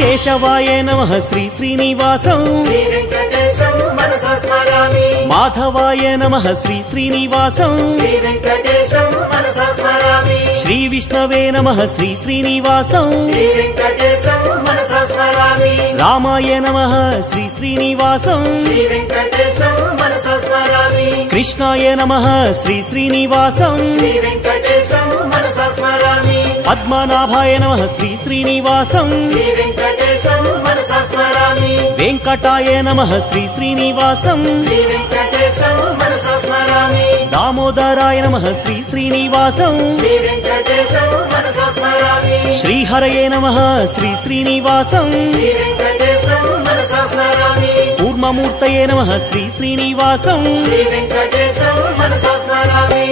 కేశవాయ నమః శ్రీ శ్రీనివాసం శ్రీ వెంకటేశం మనసా స్మరామి మాధవాయ నమః శ్రీ శ్రీనివాసం శ్రీ వెంకటేశం మనసా స్మరామి శ్రీ విష్ణవే నమః శ్రీ శ్రీనివాసం శ్రీ వెంకటేశం మనసా స్మరామి రామాయ నమః శ్రీ శ్రీనివాసం శ్రీ వెంకటేశం మనసా స్మరామి కృష్ణాయ నమః శ్రీ శ్రీనివాసం శ్రీ వెంకటేశం మనసా స్మరామి పద్మనాభాయ నమః శ్రీ శ్రీనివాసం శ్రీ వెంకటేశం మనసా స్మరామి వెంకటాయ నమః శ్రీ శ్రీనివాసం శ్రీ వెంకటేశం మనసా స్మరామి దామోదరాయ నమః శ్రీ శ్రీనివాసం శ్రీ వెంకటేశం మనసా స్మరామి శ్రీహరయే నమః శ్రీ శ్రీనివాసం శ్రీ వెంకటేశం మనసా స్మరామి కూర్మమూర్తయే నమః శ్రీ శ్రీనివాసం శ్రీ వెంకటేశం మనసా స్మరామి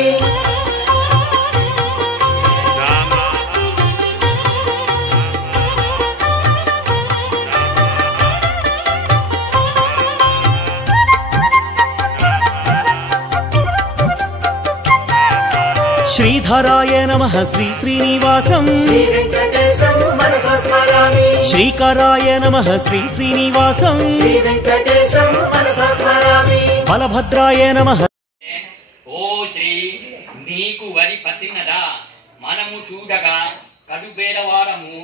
శ్రీధరాయ నమః శ్రీ శ్రీనివాసం శ్రీ వెంకటేశం మనసా స్మరామి శ్రీకరాయ నమః శ్రీ శ్రీనివాసం శ్రీ వెంకటేశం మనసా స్మరామి బలభద్రాయ నమః. ఓ శ్రీ నీకు వరి పత్రినదా మనము చూడగా కడుబేలవారము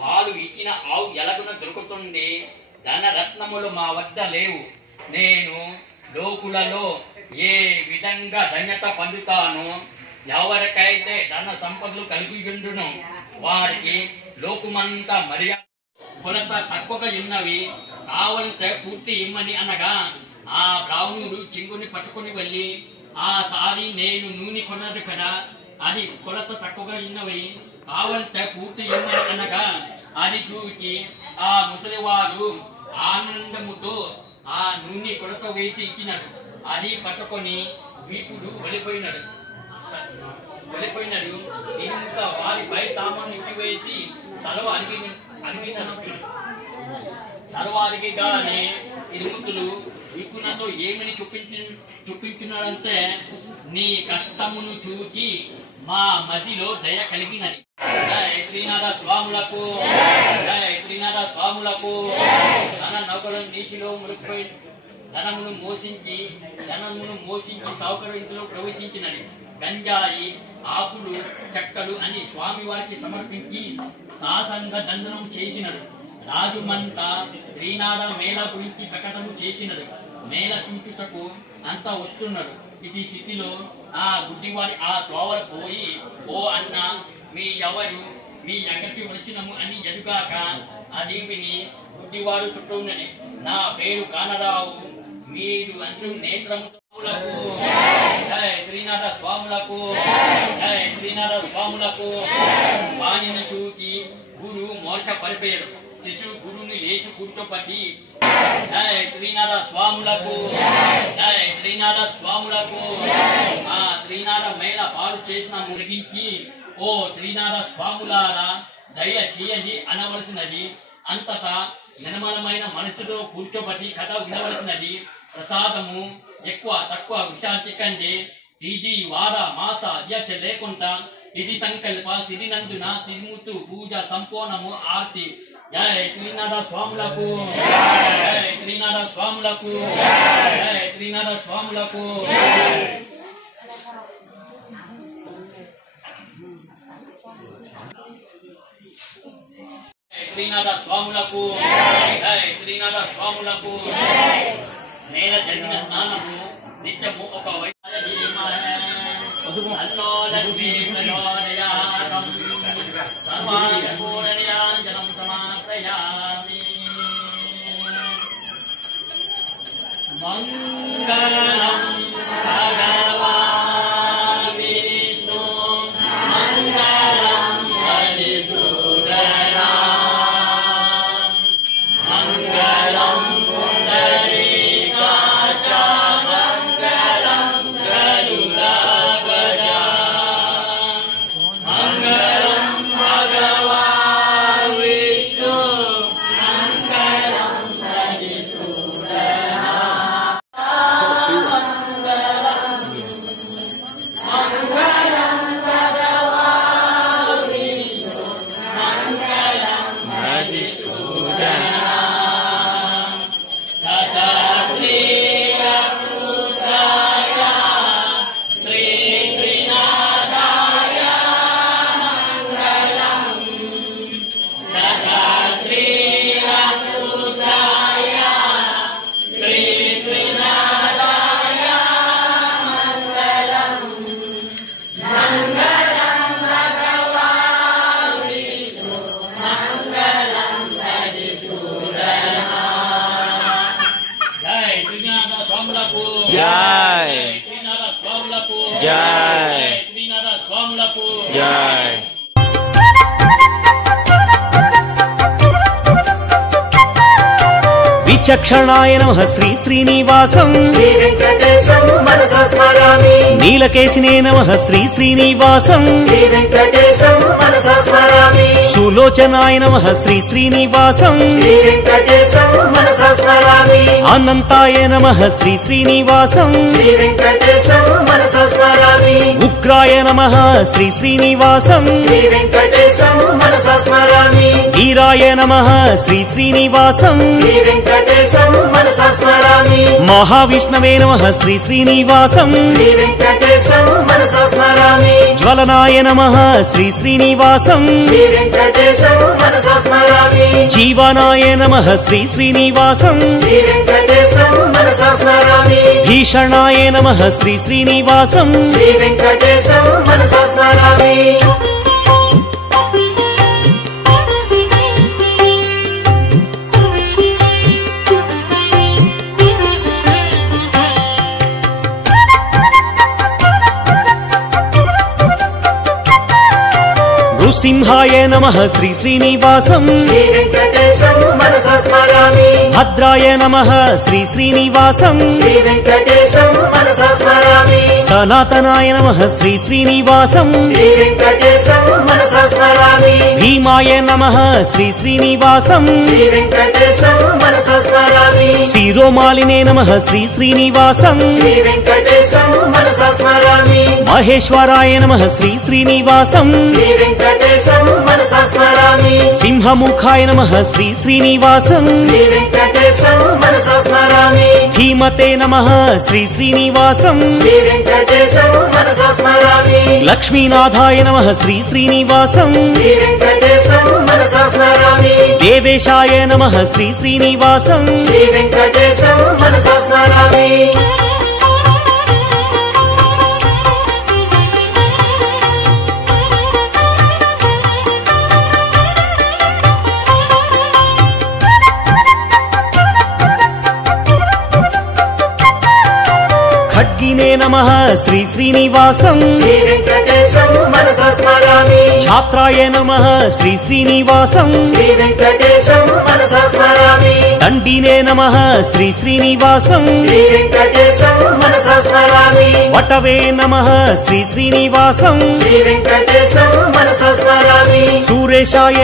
పాలు ఇచ్చిన ఆవు ఎలగున దొరుకుతుంది ధనరత్నములు మా వద్ద లేవు నేను లోకులలో ఏ విధంగా ధన్యత పొందుతాను ఎవరికైతే ధన సంపదలు కలిగియుండును వారికి లోకమంతా మర్యాద కొలత తక్కువగా ఉన్నవి కావాలంటే పూర్తి ఇమ్మని అనగా ఆ బ్రాహ్మణుడు చింగుని పట్టుకుని వెళ్ళి ఆ సారి నేను నూనె కొన్నది కదా అది కొలత తక్కువగా ఉన్నవి కావాలంటే పూర్తి ఇమ్మని అనగా అది చూచి ఆ ముసలివారు ఆనందముతో ఆ నూనె కొలత వేసి ఇచ్చినాడు. అది పట్టుకొని వీపుడు వెళ్ళిపోయినాడు. ఇంత వారి పై సామాను ఇచ్చివేసి సలవ అడిగినాడు. సలవ అడిగిగానే తిరుమతులు విపుణతో ఏమని చూపించినాడంటే నీ కష్టమును చూచి మా మదిలో దయ కలిగినది. శ్రీనాథ స్వాములకు శ్రీనాథ స్వాములకు తన నౌకలు నీటిలో మునిగిపోయి ధనమును మోసించి సౌకర్య ఇంట్లో ప్రవేశించినది. గంజాయి ఆకులు చెక్కలు అని స్వామి వారికి సమర్పించి సాసంగ దండనం చేసినడు. రాజుమంతా శ్రీనాథ మేళ గురించి ప్రకటన చేసినడు. మేళ చూచుటకు అంతా వస్తున్నాడు. ఇది స్థితిలో ఆ గుడ్డివారి ఆ త్రోవల పోయి ఓ అన్న మీ ఎవరు మీ ఎక్కడికి వచ్చినము అని ఎదుగాక అది విని గుడ్డివారు చుట్టూ ఉన్నది. నా పేరు కానరావు, మీరు అందరూ నేత్రములకు శ్రీనాథ స్వాములకు శ్రీనాథ స్వాములకు వాణిని చూచి గురు మోర్చ పరిపోయాడు. శిశువు గురుని లేచి కూర్చోపట్టి శ్రీనాథ స్వాములకు శ్రీనాథ స్వాములకు ఆ శ్రీనాథ మేళ పాలు చేసిన మురిగించి ఓ శ్రీనాథ స్వాములారా దయ చేయండి అనవలసినది. అంతటా నిర్మలమైన మనసుతో కూర్చోబట్టి కథ వినవలసినది. ప్రసాదము ఎక్కువ తక్కువ విషయానికి కంటే తీజీ వార మాస అధ్యక్ష లేకుండా ఇది సంకల్ప సిరినందున తిరుముతు పూజ సంపూర్ణము ఆర్తి. జయ శ్రీనాథ స్వాములకు జయ శ్రీనాథ స్వాములకు జయ శ్రీనాథ స్వాములకు శ్రీనాథ స్వాములకు జయ శ్రీనాథ స్వాములకు. నేల జరిగిన స్నానము నిత్యము ఒక అన్నో లక్ష్మీ ప్రయోదయాతం సర్వాంజనం సమాప్రయామి. మంగళం భగవాన్ విష్ణు మంగళం హరిసూదనా మంగళం పుండరీకాక్ష మంగళం గరుడధ్వజ మంగళం భగవాన్ విష్ణు మంగళం హరిసూదనా మంగళం భగవాన్ విష్ణు మంగళం హరిసూదనా జై శ్రీనాథ స్వాములకు జై శ్రీనాథ స్వాములకు జై విచక్షణాయ నమః శ్రీ శ్రీనివాసం శ్రీ వెంకటేశం మనసా స్మరామి నీలకేశినే నమః శ్రీ శ్రీనివాసం శ్రీ వెంకటేశం మనసా స్మరామి సులోచనాయ నమః శ్రీ శ్రీనివాసం శ్రీ వెంకటేశం మనసా స్మరామి అనంతాయ నమః శ్రీ శ్రీనివాసం శ్రీ వెంకటేశం మనసా స్మరామి ఉగ్రాయ నమః శ్రీ శ్రీనివాసం శ్రీ వెంకటేశం మనసా స్మరామి వీరాయ నమః శ్రీ శ్రీనివాసం శ్రీ వెంకటేశం మనసా స్మరామి మహావిష్ణవే నమః శ్రీ శ్రీనివాసం శ్రీ వెంకటేశం మనసా స్మరామి జ్వలనాయ నమః శ్రీ శ్రీనివాసం శ్రీ వెంకటేశం మనసా స్మరామి జీవనాయ నమః శ్రీ శ్రీనివాసం శ్రీ వెంకటేశం మనసా స్మరామి భీషణాయ నమః శ్రీ శ్రీనివాసం శ్రీ వెంకటేశం మనసా స్మరామి నృసింహాయ నమః శ్రీ శ్రీనివాసం శ్రీ వెంకటేశం మనసా స్మరామి భద్రాయ నమః శ్రీ శ్రీనివాసం శ్రీ వెంకటేశం మనసా స్మరామి సనాతనాయ నమః శ్రీ శ్రీనివాసం శ్రీ వెంకటేశం మనసా స్మరామి భీమాయ నమః శ్రీ శ్రీనివాసం శ్రీ వెంకటేశం మనసా స్మరామి శిరోమాలినే నమః శ్రీ శ్రీనివాసం శ్రీ వెంకటేశం మనసా స్మరామి మహేశ్వరాయ నమః శ్రీ శ్రీనివాసం శ్రీ వెంకటేశం మనసా స్మరామి సింహముఖాయ నమః శ్రీ శ్రీనివాసం శ్రీ వెంకటేశం మనసా స్మరామి ధీమతే నమః శ్రీ శ్రీనివాసం శ్రీ వెంకటేశం మనసా స్మరామి లక్ష్మీనాథాయ నమః శ్రీ శ్రీనివాసం శ్రీ వెంకటేశం మనసా స్మరామి దేవేశాయ నమః శ్రీ శ్రీనివాసం శ్రీ వెంకటేశం మనసా స్మరామి ఖడ్గినే నమః శ్రీ శ్రీనివాసం శ్రీ వెంకటేశం మనసా స్మరామి ఛాత్రాయ నమః శ్రీ శ్రీనివాసం శ్రీ వెంకటేశం మనసా స్మరామి దండినే నమః శ్రీ శ్రీనివాసం శ్రీ వెంకటేశం మనసా స్మరామి వటవే నమః శ్రీ శ్రీనివాసం శ్రీ వెంకటేశం మనసా స్మరామి సూరేశాయ